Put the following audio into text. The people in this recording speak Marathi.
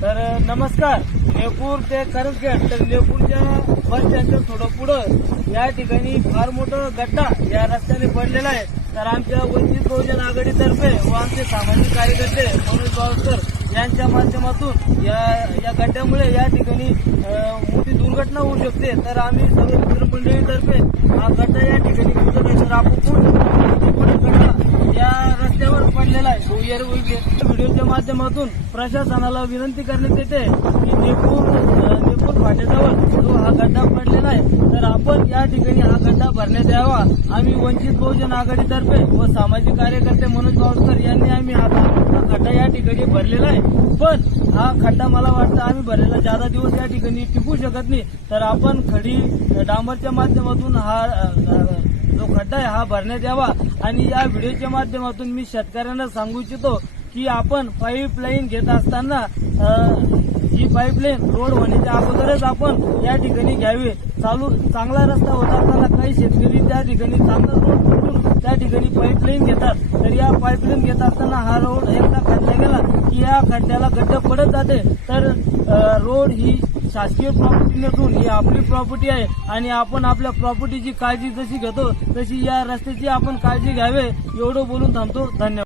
तर नमस्कार. लेपूर ते करंजखेड तर लेपूरच्या बस स्टँडच्या थोडं पुढं. या ठिकाणी फार मोठं गड्डा या रस्त्याने पडलेला आहे. तर आमच्या वंचित बहुजन आघाडीतर्फे व आमचे सामाजिक कार्यकर्ते मनोज बावस्कर यांच्या माध्यमातून या या गड्ड्यामुळे या ठिकाणी मोठी दुर्घटना होऊ शकते. तर आम्ही सर्व मित्रमंडळीतर्फे हा गड्डा या ठिकाणी बुजत आहे तर आपण पूर्ण पूर्ण गड्डा या रस्त्यावर क्लिअर होईल व्हिडिओच्या माध्यमातून प्रशासनाला विनंती करण्यात येते की नेपूर नेपूर फाट्याजवळ जो हा गड्डा पडलेला आहे तर आपण या ठिकाणी हा गड्डा भरण्यात यावा. आम्ही वंचित बहुजन आघाडीतर्फे व सामाजिक कार्यकर्ते मनोज बावस्कर यांनी आम्ही हा हा खड्डा या ठिकाणी भरलेला आहे. पण हा खड्डा मला वाटतं आम्ही भरलेला जादा दिवस या ठिकाणी टिकू शकत नाही. तर आपण खडी डांबरच्या माध्यमातून हा तो जो खड्डा आहे हा भरण्यात यावा. आणि या व्हिडिओच्या माध्यमातून मी शेतकऱ्यांना सांगू इच्छितो की आपण पाईपलाईन घेत असताना ही पाईपलाईन रोड होण्याच्या अगोदरच आपण या ठिकाणी घ्यावी. चालू चांगला रस्ता होत असताना काही शेतकरी त्या ठिकाणी चांगला रोड त्या ठिकाणी पाईपलाईन घेतात. तर या पाईपलाईन घेत असताना हा रोड एकदा खड्डा खड्ड्याला खड्डा पडत जाते. तर रोड ही शासकीय प्रॉपर्टी नसून ही आपली प्रॉपर्टी आहे. आणि आपण आपल्या प्रॉपर्टीची काळजी जशी घेतो तशी या रस्त्याची आपण काळजी घ्यावे. एवढं बोलून थांबतो. धन्यवाद.